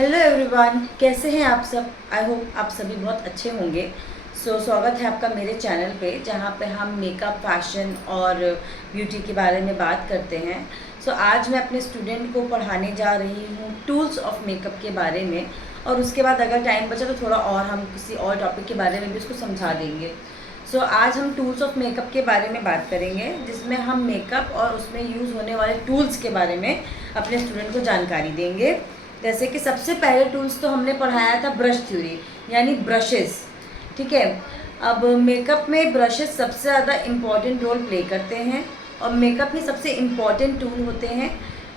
Hello everyone, कैसे हैं आप सब। आई होप आप सभी बहुत अच्छे होंगे। स्वागत है आपका मेरे चैनल पे, जहाँ पे हम मेकअप, फैशन और ब्यूटी के बारे में बात करते हैं। आज मैं अपने स्टूडेंट को पढ़ाने जा रही हूँ टूल्स ऑफ मेकअप के बारे में, और उसके बाद अगर टाइम बचा तो थोड़ा और हम किसी और टॉपिक के बारे में भी उसको समझा देंगे। आज हम टूल्स ऑफ मेकअप के बारे में बात करेंगे, जिसमें हम मेकअप और उसमें यूज़ होने वाले टूल्स के बारे में अपने स्टूडेंट को जानकारी देंगे। जैसे कि सबसे पहले टूल्स तो हमने पढ़ाया था ब्रश थ्योरी, यानी ब्रशेस। ठीक है। अब मेकअप में ब्रशेस सबसे ज़्यादा इम्पॉर्टेंट रोल प्ले करते हैं, और मेकअप ही सबसे इम्पॉर्टेंट टूल होते हैं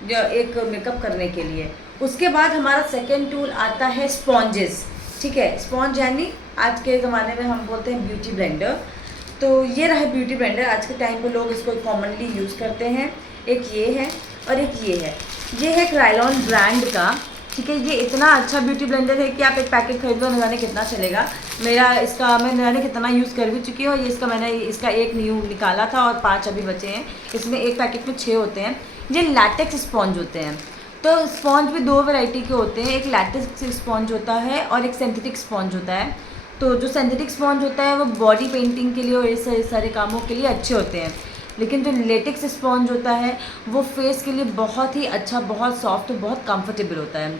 जो एक मेकअप करने के लिए। उसके बाद हमारा सेकेंड टूल आता है स्पॉन्जेस। ठीक है, स्पॉन्ज यानी आज के ज़माने में हम बोलते हैं ब्यूटी ब्लेंडर। तो ये रहा ब्यूटी ब्लेंडर, आज के टाइम पे लोग इसको कॉमनली यूज़ करते हैं। एक ये है और एक ये है। ये है क्रायलॉन ब्रांड का। ठीक है, ये इतना अच्छा ब्यूटी ब्लेंडर है कि आप एक पैकेट खरीद लो, न जाने कितना चलेगा। मैं न जाने कितना यूज़ कर भी चुकी हूँ। ये मैंने इसका एक न्यू निकाला था और 5 अभी बचे हैं। इसमें एक पैकेट में 6 होते हैं। ये लैटेक्स स्पॉन्ज होते हैं। तो स्पॉन्ज भी 2 वैरायटी के होते हैं, एक लैटेक्स स्पॉन्ज होता है और एक सिंथेटिक स्पॉन्ज होता है। तो जो सिंथेटिक स्पॉन्ज होता है वो बॉडी पेंटिंग के लिए और इस सारे कामों के लिए अच्छे होते हैं, लेकिन जो लेटेक्स स्पॉन्ज होता है वो फेस के लिए बहुत ही अच्छा, बहुत सॉफ्ट, बहुत कंफर्टेबल होता है।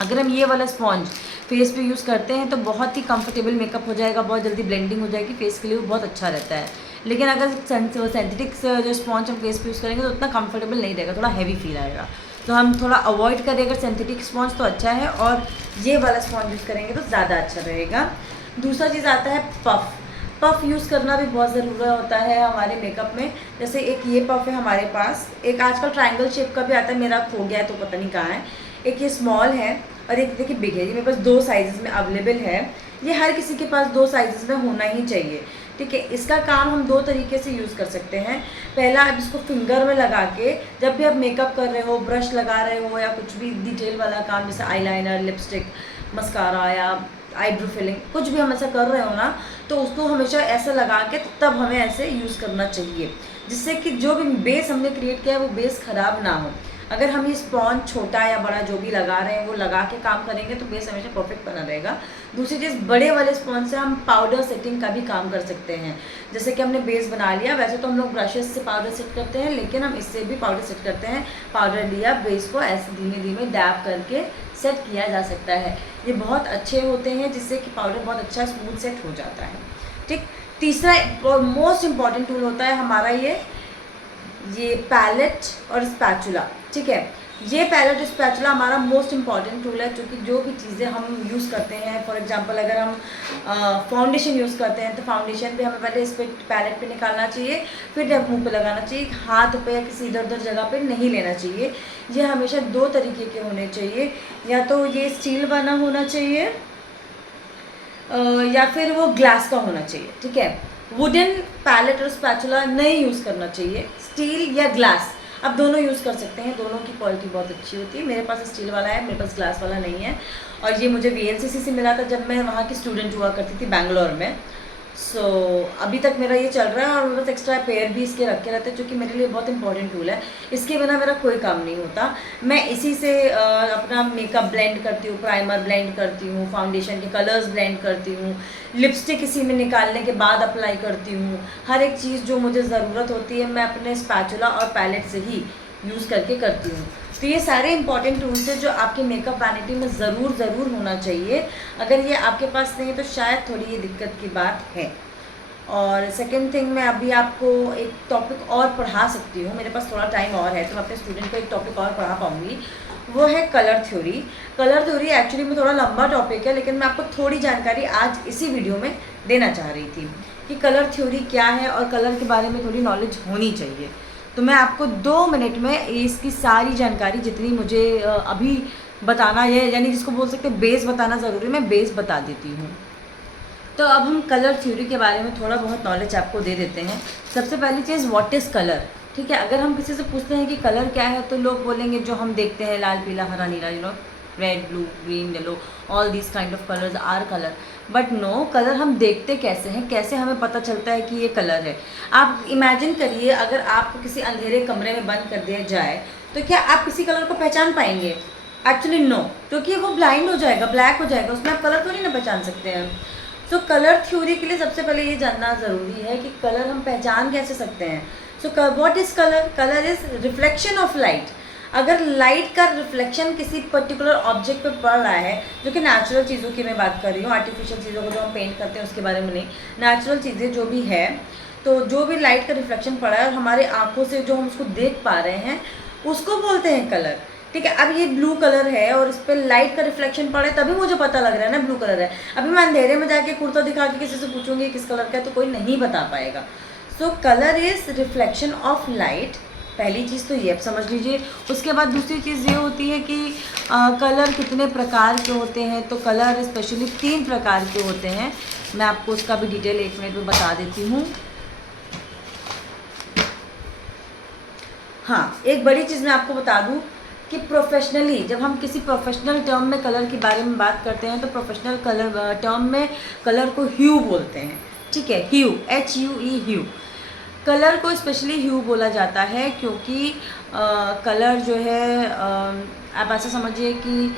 अगर हम ये वाला स्पॉन्ज फेस पे यूज़ करते हैं तो बहुत ही कंफर्टेबल मेकअप हो जाएगा, बहुत जल्दी ब्लेंडिंग हो जाएगी, फेस के लिए वो बहुत अच्छा रहता है। लेकिन अगर सिंथेटिक जो स्पॉन्ज हम फेस पे यूज़ करेंगे तो उतना कंफर्टेबल नहीं रहेगा, थोड़ा हैवी फील आएगा। तो हम थोड़ा अवॉइड करें, अगर सिंथेटिक स्पॉन्ज तो अच्छा है, और ये वाला स्पॉन्ज यूज़ करेंगे तो ज़्यादा अच्छा रहेगा। दूसरा चीज़ आता है पफ़। पफ़ यूज़ करना भी बहुत ज़रूरी होता है हमारे मेकअप में। जैसे एक ये पफ़ है हमारे पास, एक आजकल ट्रायंगल शेप का भी आता है, मेरा खो गया है तो पता नहीं कहाँ है। एक ये स्मॉल है और एक देखिए बिग है। ये मेरे पास 2 साइज़ में अवेलेबल है। ये हर किसी के पास 2 साइज़ में होना ही चाहिए। ठीक है, इसका काम हम 2 तरीके से यूज़ कर सकते हैं। पहला, आप इसको फिंगर में लगा के जब भी आप मेकअप कर रहे हो, ब्रश लगा रहे हो या कुछ भी डिटेल वाला काम, जैसे आईलाइनर, लिपस्टिक, मस्कारा या आईब्रो फिलिंग, कुछ भी हम ऐसा कर रहे हो ना, तो उसको हमेशा ऐसा लगा के तब हमें ऐसे यूज़ करना चाहिए, जिससे कि जो भी बेस हमने क्रिएट किया है वो बेस ख़राब ना हो। अगर हम ये स्पॉन्ज छोटा या बड़ा जो भी लगा रहे हैं वो लगा के काम करेंगे तो बेस हमेशा परफेक्ट बना रहेगा। दूसरी चीज़, बड़े वाले स्पॉन्ज से हम पाउडर सेटिंग का भी काम कर सकते हैं। जैसे कि हमने बेस बना लिया, वैसे तो हम लोग ब्रशेस से पाउडर सेट करते हैं, लेकिन हम इससे भी पाउडर सेट करते हैं। पाउडर लिया, बेस को ऐसे धीमे धीमे डैप करके सेट किया जा सकता है। ये बहुत अच्छे होते हैं, जिससे कि पाउडर बहुत अच्छा स्मूथ सेट हो जाता है। ठीक। तीसरा और मोस्ट इम्पॉर्टेंट टूल होता है हमारा ये पैलेट और स्पैचुला। ठीक है, ये पैलेट और स्पैचुला हमारा मोस्ट इम्पॉर्टेंट टूल है, क्योंकि जो भी चीज़ें हम यूज़ करते हैं, फॉर एग्जांपल अगर हम फाउंडेशन यूज़ करते हैं तो फाउंडेशन भी हमें पहले इस पर पैलेट पे निकालना चाहिए, फिर जब मुंह पे लगाना चाहिए। हाथ पे या किसी इधर उधर जगह पे नहीं लेना चाहिए। ये हमेशा 2 तरीके के होने चाहिए, या तो ये स्टील बना होना चाहिए या फिर वो ग्लास का होना चाहिए। ठीक है, वुडन पैलेट और स्पैचुला नहीं यूज़ करना चाहिए। स्टील या ग्लास आप दोनों यूज़ कर सकते हैं, दोनों की क्वालिटी बहुत अच्छी होती है। मेरे पास स्टील वाला है, मेरे पास ग्लास वाला नहीं है, और ये मुझे VLCC से मिला था जब मैं वहाँ की स्टूडेंट हुआ करती थी बैंगलोर में। अभी तक मेरा ये चल रहा है, और मेरे पास एक्स्ट्रा पेयर भी इसके रखे रहते हैं, जो कि मेरे लिए बहुत इंपॉर्टेंट टूल है। इसके बिना मेरा कोई काम नहीं होता। मैं इसी से अपना मेकअप ब्लेंड करती हूँ, प्राइमर ब्लेंड करती हूँ, फाउंडेशन के कलर्स ब्लेंड करती हूँ, लिपस्टिक इसी में निकालने के बाद अप्लाई करती हूँ। हर एक चीज़ जो मुझे ज़रूरत होती है मैं अपने स्पैचुला और पैलेट से ही यूज़ करके करती हूँ। तो ये सारे इंपॉर्टेंट टूल्स हैं जो आपके मेकअप वैनिटी में ज़रूर होना चाहिए। अगर ये आपके पास नहीं है तो शायद थोड़ी ये दिक्कत की बात है। और सेकेंड थिंग, मैं अभी आपको एक टॉपिक और पढ़ा सकती हूँ, मेरे पास थोड़ा टाइम और है तो मैं अपने स्टूडेंट को एक टॉपिक और पढ़ा पाऊँगी। वो है colour theory. Colour theory actually में थोड़ा लंबा टॉपिक है, लेकिन मैं आपको थोड़ी जानकारी आज इसी वीडियो में देना चाह रही थी कि कलर थ्योरी क्या है और कलर के बारे में थोड़ी नॉलेज होनी चाहिए। तो मैं आपको 2 मिनट में इसकी सारी जानकारी, जितनी मुझे अभी बताना है, यानी जिसको बोल सकते हैं बेस बताना ज़रूरी, मैं बेस बता देती हूँ। तो अब हम कलर थ्योरी के बारे में थोड़ा बहुत नॉलेज आपको दे देते हैं। सबसे पहली चीज़, व्हाट इज़ कलर। ठीक है, अगर हम किसी से पूछते हैं कि कलर क्या है तो लोग बोलेंगे जो हम देखते हैं, लाल, पीला, हरा, नीला, red, blue, green, yellow, all these kind of colours are colour. But no, colour हम देखते कैसे हैं, कैसे हमें पता चलता है कि ये कलर है। आप इमेजिन करिए, अगर आपको किसी अंधेरे कमरे में बंद कर दिया जाए तो क्या आप किसी कलर को पहचान पाएंगे? एक्चुअली नो, क्योंकि वो ब्लाइंड हो जाएगा, ब्लैक हो जाएगा, उसमें आप कलर थोड़ी ना पहचान सकते हैं। सो कलर थ्योरी के लिए सबसे पहले ये जानना ज़रूरी है कि कलर हम पहचान कैसे सकते हैं। So what is colour? Colour is reflection of light. अगर लाइट का रिफ्लेक्शन किसी पर्टिकुलर ऑब्जेक्ट पे पड़ रहा है, जो कि नेचुरल चीज़ों की मैं बात कर रही हूँ, आर्टिफिशियल चीज़ों को जो हम पेंट करते हैं उसके बारे में नहीं, नेचुरल चीज़ें जो भी है, तो जो भी लाइट का रिफ्लेक्शन पड़ा है और हमारे आंखों से जो हम उसको देख पा रहे हैं, उसको बोलते हैं कलर। ठीक है, अब ये ब्लू कलर है और इस पर लाइट का रिफ्लेक्शन पड़े तभी मुझे पता लग रहा है ना ब्लू कलर है। अभी मैं अंधेरे में जाके कुर्ता दिखा के किसी से पूछूंगी किस कलर का है तो कोई नहीं बता पाएगा। So colour is reflection of light, पहली चीज़ तो ये आप समझ लीजिए। उसके बाद दूसरी चीज़ ये होती है कि कलर कितने प्रकार के होते हैं। तो कलर स्पेशली 3 प्रकार के होते हैं। मैं आपको उसका भी डिटेल 1 मिनट में बता देती हूँ। हाँ, एक बड़ी चीज़ मैं आपको बता दूँ कि प्रोफेशनली जब हम किसी प्रोफेशनल टर्म में कलर के बारे में बात करते हैं तो प्रोफेशनल कलर टर्म में कलर को ह्यू बोलते हैं। ठीक है, ह्यू, HUE, ह्यू। कलर को स्पेशली ह्यू बोला जाता है क्योंकि कलर जो है आप ऐसा समझिए कि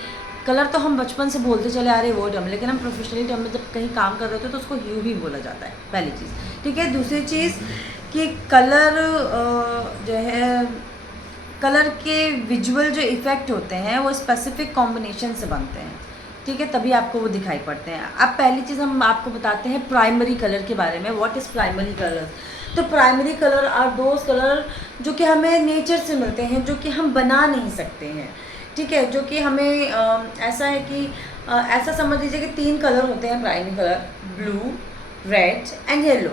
कलर तो हम बचपन से बोलते चले आ रहे वो टर्म, लेकिन हम प्रोफेशनली टर्म में जब कहीं काम कर रहे होते हैं तो उसको ह्यू ही बोला जाता है, पहली चीज़। ठीक है, दूसरी चीज़ कि कलर जो है, कलर के विजुअल जो इफ़ेक्ट होते हैं वो स्पेसिफिक कॉम्बिनेशन से बनते हैं। ठीक है, तभी आपको वो दिखाई पड़ते हैं। अब पहली चीज़ हम आपको बताते हैं प्राइमरी कलर के बारे में। What is primary colour? तो primary colour are those colour जो कि हमें नेचर से मिलते हैं, जो कि हम बना नहीं सकते हैं। ठीक है, जो कि हमें ऐसा है कि ऐसा समझ लीजिए कि 3 कलर होते हैं primary colour, blue, red and yellow.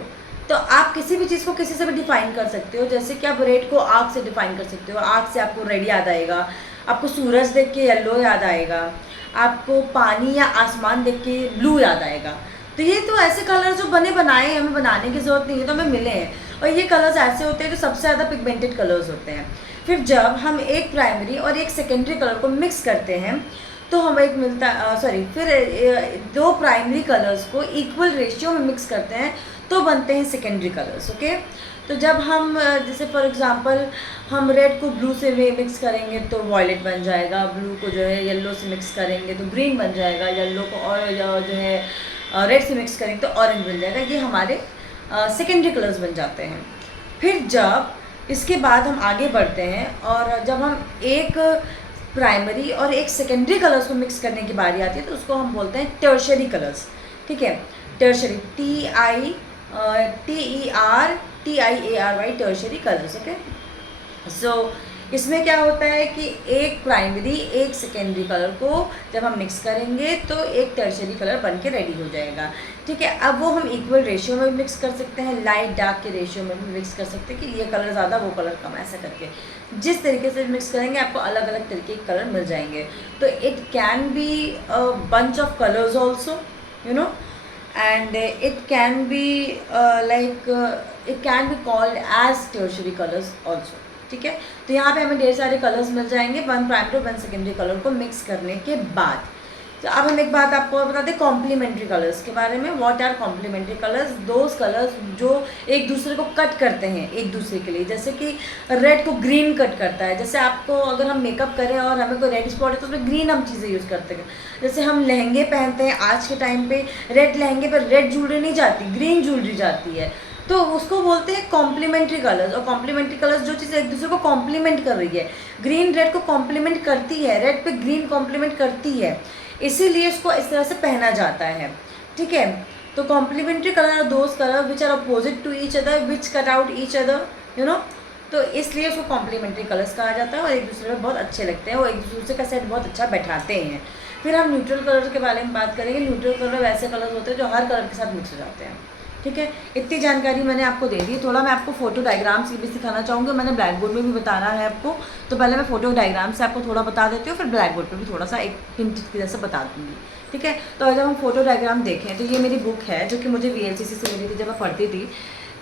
तो आप किसी भी चीज़ को किसी से भी डिफाइन कर सकते हो। जैसे कि आप रेड को आग से डिफाइन कर सकते हो, आग से आपको रेड याद आएगा, आपको सूरज देख के येलो याद आएगा, आपको पानी या आसमान देख के ब्लू याद आएगा। तो ये तो ऐसे कलर जो बने बनाए, हमें बनाने की ज़रूरत नहीं है, तो हमें मिले हैं। और ये कलर्स ऐसे होते हैं जो सबसे ज़्यादा पिगमेंटेड कलर्स होते हैं। फिर जब हम एक प्राइमरी और एक सेकेंडरी कलर को मिक्स करते हैं तो हमें एक मिलता फिर 2 प्राइमरी कलर्स को इक्वल रेशियो में मिक्स करते हैं तो बनते हैं सेकेंडरी कलर्स। ओके, तो जब हम जैसे फॉर एग्जांपल हम रेड को ब्लू से मिक्स करेंगे तो वॉयलेट बन जाएगा, ब्लू को जो है येलो से मिक्स करेंगे तो ग्रीन बन जाएगा, येलो को और जो है रेड से मिक्स करेंगे तो ऑरेंज बन जाएगा। ये हमारे सेकेंडरी कलर्स बन जाते हैं। फिर जब इसके बाद हम आगे बढ़ते हैं और जब हम एक प्राइमरी और एक सेकेंडरी कलर्स को मिक्स करने की बारी आती है तो उसको हम बोलते हैं टर्शरी कलर्स। ठीक है, tertiary, TERTIARY, tertiary colours. Okay, सो इसमें क्या होता है कि एक प्राइमरी एक सेकेंडरी कलर को जब हम मिक्स करेंगे तो एक टर्शरी कलर बन के रेडी हो जाएगा। ठीक है, अब वो हम इक्वल रेशियो में भी मिक्स कर सकते हैं, लाइट डार्क के रेशियो में भी मिक्स कर सकते हैं कि ये कलर ज़्यादा वो कलर कम, ऐसा करके जिस तरीके से मिक्स करेंगे आपको अलग अलग तरीके के कलर मिल जाएंगे। तो it can be a bunch of colours also, you know, and it can be it can be called as tertiary colors also। ठीक है, तो यहाँ पे हमें ढेर सारे कलर्स मिल जाएंगे 1 प्राइमरी 1 सेकेंडरी कलर को मिक्स करने के बाद। तो अब हम एक बात आपको बता दें कॉम्प्लीमेंट्री कलर्स के बारे में। What are complementary colours? Those colours जो एक दूसरे को कट करते हैं एक दूसरे के लिए। जैसे कि रेड को ग्रीन कट करता है। जैसे आपको अगर हम मेकअप करें और हमें कोई रेड स्पॉट है तो उसमें ग्रीन हम चीज़ें यूज़ करते हैं। जैसे हम लहंगे पहनते हैं आज के टाइम पे, रेड लहंगे पर रेड ज्वेलरी नहीं जाती, ग्रीन ज्वेलरी जाती है, तो उसको बोलते हैं कॉम्प्लीमेंट्री कलर्स। और कॉम्प्लीमेंट्री कलर्स जो चीज़ एक दूसरे को कॉम्प्लीमेंट कर रही है, ग्रीन रेड को कॉम्प्लीमेंट करती है, रेड पे ग्रीन कॉम्प्लीमेंट करती है, इसीलिए इसको इस तरह से पहना जाता है। ठीक है, तो complementary colour are those colour which are opposite to each other which cut out each other, you know, तो इसलिए उसको कॉम्प्लीमेंट्री कलर्स कहा जाता है और एक दूसरे में बहुत अच्छे लगते हैं, वो एक दूसरे का सेट बहुत अच्छा बैठाते हैं। फिर हम न्यूट्रल कलर के बारे में बात करेंगे। न्यूट्रल कलर वैसे कलर्स होते हैं जो हर कलर के साथ मिक्स हो जाते हैं। ठीक है, इतनी जानकारी मैंने आपको दे दी। थोड़ा मैं आपको फोटो डायग्राम्स भी सिखाना चाहूँगी, मैंने ब्लैक बोर्ड में भी बताना है आपको, तो पहले मैं फोटो डायग्राम से आपको थोड़ा बता देती हूँ, फिर ब्लैक बोर्ड पर भी थोड़ा सा एक हिंट की जैसे बता दूँगी। ठीक है, तो अगर हम फोटो डायग्राम देखें तो ये मेरी बुक है जो कि मुझे VLCC से मिली थी जब मैं पढ़ती थी।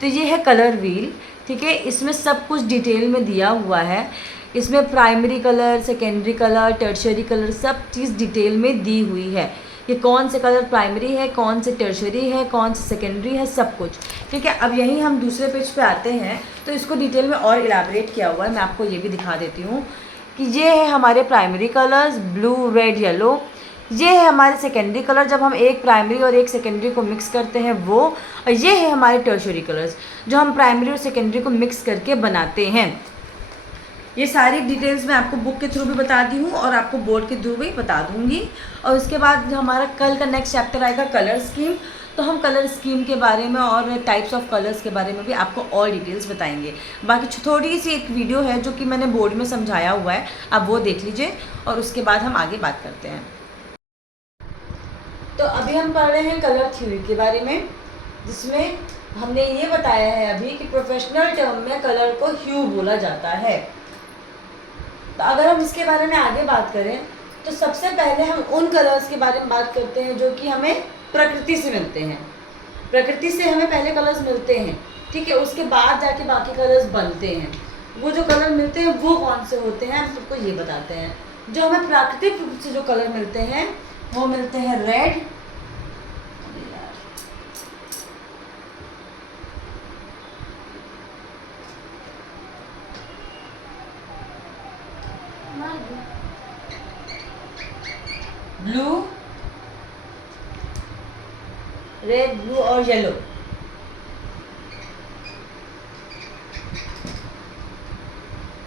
तो ये है कलर व्हील। ठीक है, इसमें सब कुछ डिटेल में दिया हुआ है। इसमें primary colour, secondary colour, tertiary colour सब चीज़ डिटेल में दी हुई है कि कौन से कलर प्राइमरी है, कौन से टर्शरी है, कौन से सेकेंडरी है, सब कुछ। ठीक है, अब यहीं हम दूसरे पेज पे आते हैं तो इसको डिटेल में और इलाबरेट किया हुआ है। मैं आपको ये भी दिखा देती हूँ कि ये है हमारे primary colours blue, red, yellow. ये है हमारे सेकेंडरी कलर जब हम एक प्राइमरी और एक सेकेंडरी को मिक्स करते हैं वो। और ये है हमारे टर्शरी कलर्स जो हम प्राइमरी और सेकेंडरी को मिक्स करके बनाते हैं। ये सारी डिटेल्स मैं आपको बुक के थ्रू भी बता दी हूँ और आपको बोर्ड के थ्रू भी बता दूँगी। और उसके बाद हमारा कल का नेक्स्ट चैप्टर आएगा कलर स्कीम। तो हम कलर स्कीम के बारे में और टाइप्स ऑफ कलर्स के बारे में भी आपको और डिटेल्स बताएंगे। बाकी थोड़ी सी एक वीडियो है जो कि मैंने बोर्ड में समझाया हुआ है, आप वो देख लीजिए और उसके बाद हम आगे बात करते हैं। तो अभी हम पढ़ रहे हैं कलर थ्योरी के बारे में, जिसमें हमने ये बताया है अभी कि प्रोफेशनल टर्म में कलर को ह्यू बोला जाता है। तो अगर हम इसके बारे में आगे बात करें तो सबसे पहले हम उन कलर्स के बारे में बात करते हैं जो कि हमें प्रकृति से मिलते हैं। प्रकृति से हमें पहले कलर्स मिलते हैं, ठीक है, उसके बाद जाके बाकी कलर्स बनते हैं। वो जो कलर मिलते हैं वो कौन से होते हैं हम सबको ये बताते हैं। जो हमें प्राकृतिक रूप से जो कलर मिलते हैं वो मिलते हैं रेड, ब्लू, रेड, ब्लू और येलो।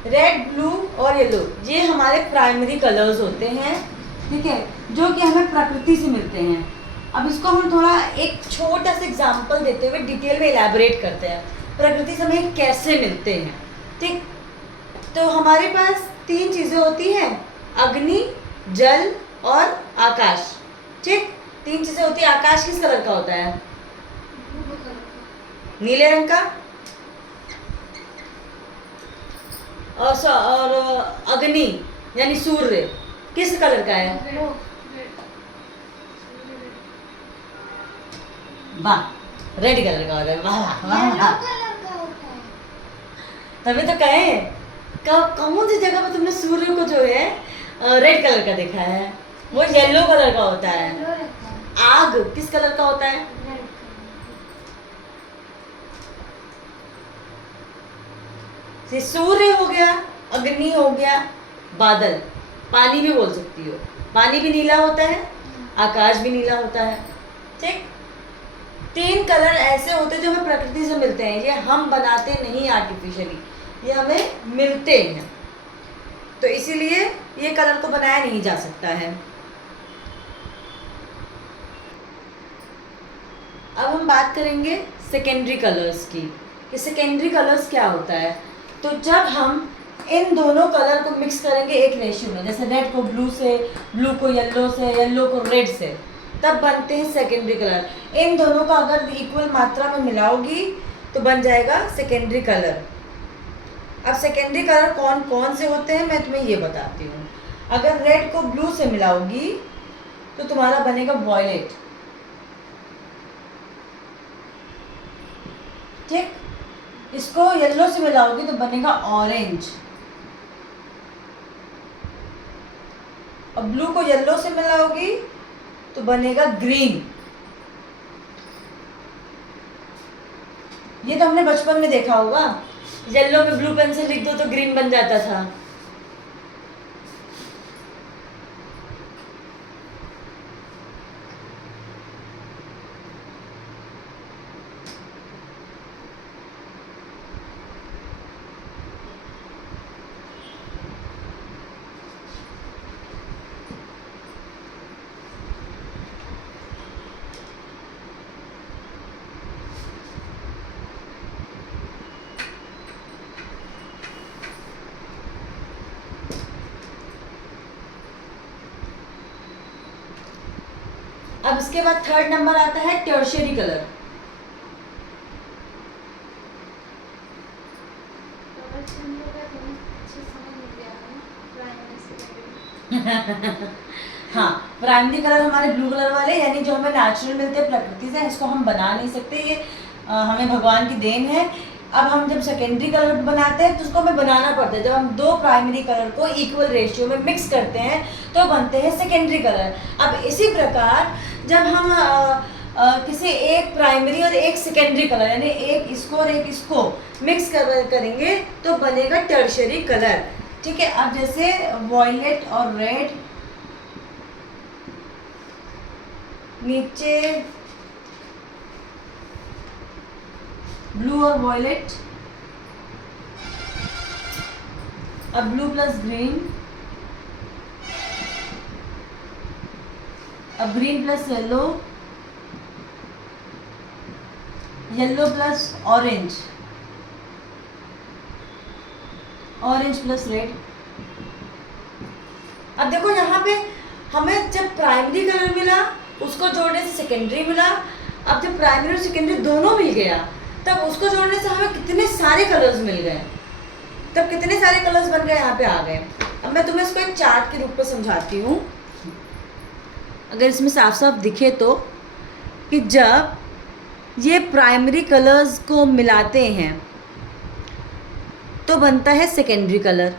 रेड, ब्लू और येलो ये हमारे प्राइमरी कलर्स होते हैं, ठीक है, जो कि हमें प्रकृति से मिलते हैं। अब इसको हम थोड़ा एक छोटा सा एग्जांपल देते हुए डिटेल में इलैबोरेट करते हैं प्रकृति से हमें कैसे मिलते हैं। ठीक, तो हमारे पास 3 चीज़ें होती हैं, अग्नि, जल और आकाश। ठीक, 3 चीज़ें होती हैं। आकाश किस कलर का होता है? नीले रंग का। और अग्नि यानी सूर्य किस कलर का है? वाह, रेड कलर का होता है। वाह वाह वाह, तभी तो कहे कौन सी जगह पर तुमने सूर्य को जो है रेड कलर का देखा है? वो येलो कलर का होता है। आग किस कलर का होता है? सूर्य हो गया, अग्नि हो गया, बादल, पानी भी बोल सकती हो, पानी भी नीला होता है, आकाश भी नीला होता है। ठीक, 3 कलर ऐसे होते हैं जो हमें प्रकृति से मिलते हैं, ये हम बनाते नहीं आर्टिफिशियली, ये हमें मिलते हैं, तो इसीलिए ये कलर को बनाया नहीं जा सकता है। अब हम बात करेंगे सेकेंडरी कलर्स की कि सेकेंडरी कलर्स क्या होता है। तो जब हम इन दोनों कलर को मिक्स करेंगे एक रेशियो में, जैसे रेड को ब्लू से, ब्लू को येलो से, येलो को रेड से, तब बनते हैं सेकेंडरी कलर। इन दोनों का अगर इक्वल मात्रा में मिलाओगी तो बन जाएगा सेकेंडरी कलर। अब सेकेंडरी कलर कौन कौन से होते हैं मैं तुम्हें ये बताती हूँ। अगर रेड को ब्लू से मिलाओगी तो तुम्हारा बनेगा वॉयलेट। ठीक, इसको येलो से मिलाओगी तो बनेगा ऑरेंज, और ब्लू को येलो से मिलाओगी तो बनेगा ग्रीन। ये तो हमने बचपन में देखा होगा, येलो में ब्लू पेन से लिख दो तो ग्रीन बन जाता था। अब इसके बाद 3rd नंबर आता है टर्शियरी कलर। हाँ, प्राइमरी कलर हमारे ब्लू कलर वाले यानी जो हमें नेचुरल मिलते हैं प्रकृति से, इसको हम बना नहीं सकते, ये हमें भगवान की देन है। अब हम जब सेकेंडरी कलर बनाते हैं तो उसको हमें बनाना पड़ता है। जब हम 2 प्राइमरी कलर को इक्वल रेशियो में मिक्स करते हैं तो बनते हैं सेकेंडरी कलर। अब इसी प्रकार जब हम किसी एक प्राइमरी और एक सेकेंडरी कलर यानी एक इसको और एक इसको मिक्स करेंगे तो बनेगा टर्शियरी कलर। ठीक है। अब जैसे वॉयलेट और रेड, नीचे ब्लू और वॉयलेट, अब ब्लू प्लस ग्रीन, अब green plus yellow, yellow plus orange, orange plus red. अब देखो यहाँ पे हमें जब प्राइमरी कलर मिला उसको जोड़ने से सेकेंडरी मिला, अब जब प्राइमरी और सेकेंडरी दोनों मिल गया तब उसको जोड़ने से हमें कितने सारे कलर्स मिल गए, तब कितने सारे कलर्स बन गए यहाँ पे आ गए। अब मैं तुम्हें इसको एक चार्ट के रूप में समझाती हूँ, अगर इसमें साफ साफ दिखे तो, कि जब ये प्राइमरी कलर्स को मिलाते हैं तो बनता है सेकेंडरी कलर।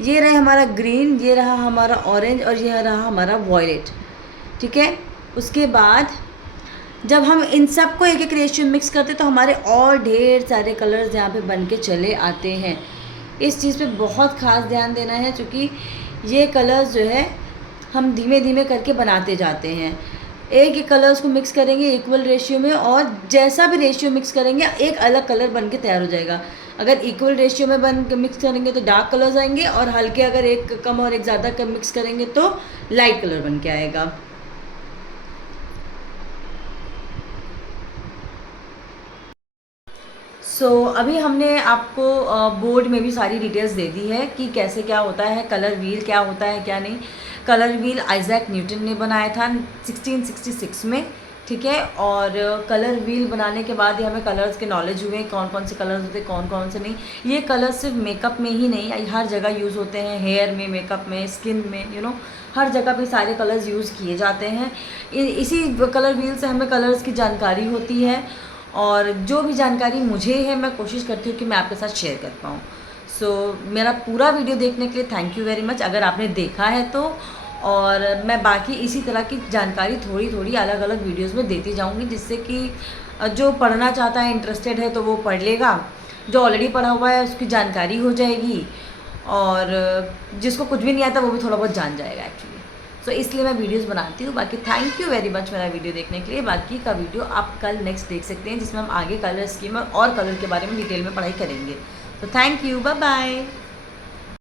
ये रहा हमारा ग्रीन, ये रहा हमारा ऑरेंज और ये रहा हमारा वॉयलेट, ठीक है। उसके बाद जब हम इन सब को एक एक रेशियो मिक्स करते तो हमारे और ढेर सारे कलर्स यहाँ पे बन के चले आते हैं। इस चीज़ पे बहुत ख़ास ध्यान देना है, क्योंकि ये कलर्स जो है हम धीमे धीमे करके बनाते जाते हैं। एक एक कलर्स को मिक्स करेंगे इक्वल रेशियो में, और जैसा भी रेशियो मिक्स करेंगे एक अलग कलर बन के तैयार हो जाएगा। अगर इक्वल रेशियो में बन के मिक्स करेंगे तो डार्क कलर्स आएंगे, और हल्के अगर एक कम और एक ज़्यादा कम मिक्स करेंगे तो लाइट कलर बन के आएगा। अभी हमने आपको बोर्ड में भी सारी डिटेल्स दे दी है कि कैसे क्या होता है, कलर व्हील क्या होता है क्या नहीं। कलर व्हील आइजैक न्यूटन ने बनाया था 1666 में, ठीक है। और कलर व्हील बनाने के बाद ही हमें कलर्स के नॉलेज हुए, कौन कौन से कलर्स होते हैं कौन कौन से नहीं। ये कलर्स सिर्फ मेकअप में ही नहीं, हर जगह यूज़ होते हैं, हेयर में, मेकअप में, स्किन में, हर जगह पे सारे कलर्स यूज़ किए जाते हैं। इसी कलर व्हील से हमें कलर्स की जानकारी होती है, और जो भी जानकारी मुझे है मैं कोशिश करती हूँ कि मैं आपके साथ शेयर कर पाऊँ। मेरा पूरा वीडियो देखने के लिए थैंक यू वेरी मच, अगर आपने देखा है तो। और मैं बाकी इसी तरह की जानकारी थोड़ी थोड़ी अलग अलग वीडियोस में देती जाऊँगी, जिससे कि जो पढ़ना चाहता है, इंटरेस्टेड है, तो वो पढ़ लेगा, जो ऑलरेडी पढ़ा हुआ है उसकी जानकारी हो जाएगी, और जिसको कुछ भी नहीं आता वो भी थोड़ा बहुत जान जाएगा एक्चुअली। इसलिए मैं वीडियोस बनाती हूँ। बाकी थैंक यू वेरी मच मेरा वीडियो देखने के लिए। बाकी का वीडियो आप कल नेक्स्ट देख सकते हैं, जिसमें हम आगे कलर स्कीम और कलर के बारे में डिटेल में पढ़ाई करेंगे। तो थैंक यू, बाय बाय।